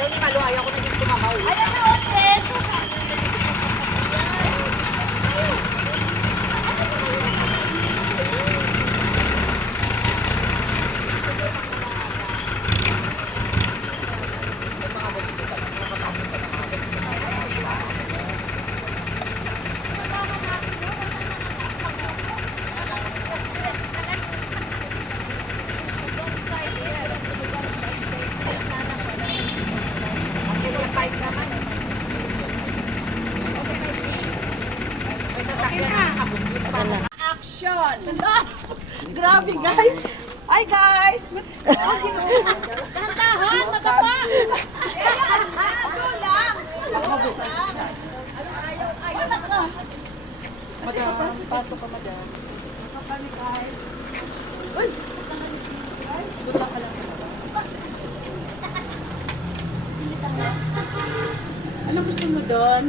Ayaw ni Malo, ayaw ko naging kumakaw. Ayan na, Otres! Action! Grabe guys! Ay guys! Kantahan! Matapa! Dulang! Madam, pasok ka madam. Pasok kami guys. Uy! Dulang ka lang sa baba. Ano gusto mo doon?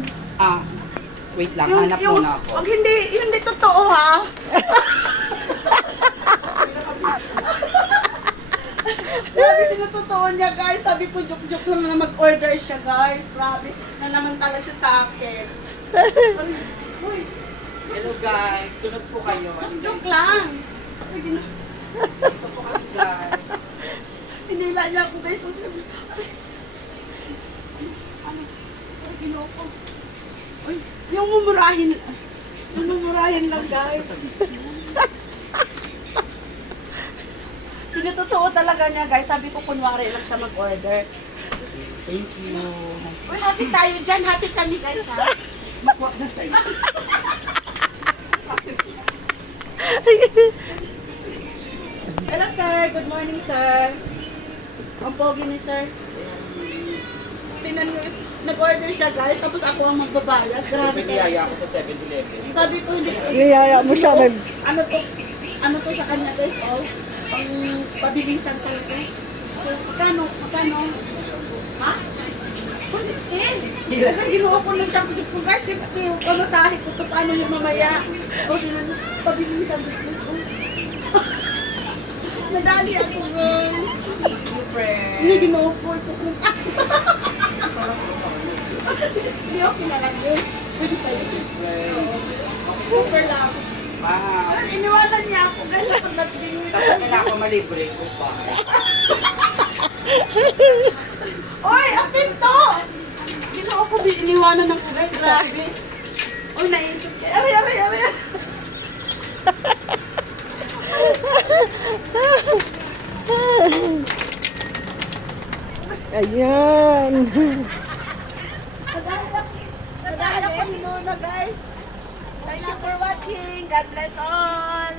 Wait lang, hanap muna ako. Pag hindi totoo ha. Grabe, tinutotoo niya guys. Sabi ko, joke-joke lang na mag-order siya guys. Grabe, nanamantala siya sa akin. Uy, Hello guys, sunod po kayo. joke lang. Uy, Ito po kami guys. hinila niya ako guys. Ano? Ay, ginoko. Uy, yung mumurahin lang guys. Tinutotoo talaga niya guys. Sabi ko kunwari lang siya mag-order. Thank you. Uy, hati tayo dyan. Hati kami guys ha. Makwak na sa'yo. Hello sir. Good morning sir. Ang pogi ni sir. Tinan mo, nag-order siya guys. Tapos ako ang magbabayad. Grabe. Piniyaya ako sa 7-Eleven. Sabi ko hindi. Niyaya mo siya mag... Ano to sa kanya guys, oh. Pang pabilisan talaga. Magkano? Ha? Kasi ginawa ko na siya. Kung guys, pamasahe ko to paano yung mamaya. O, pabilisan dito. Nadali ako guys. Hindi ginawa ko ito. Hindi okay na lang yun. Pwede pa yun. Super lang. Mahal. Iniwanan niya ako guys. Kailangan ako malibre ko pa. Oy, ang pinto! Ginawa ko, iniwanan ako guys. Grabe. Oy, naintok. Aray. Ayan. Naghahanap ko si Luna guys. Thank you for watching. God bless all.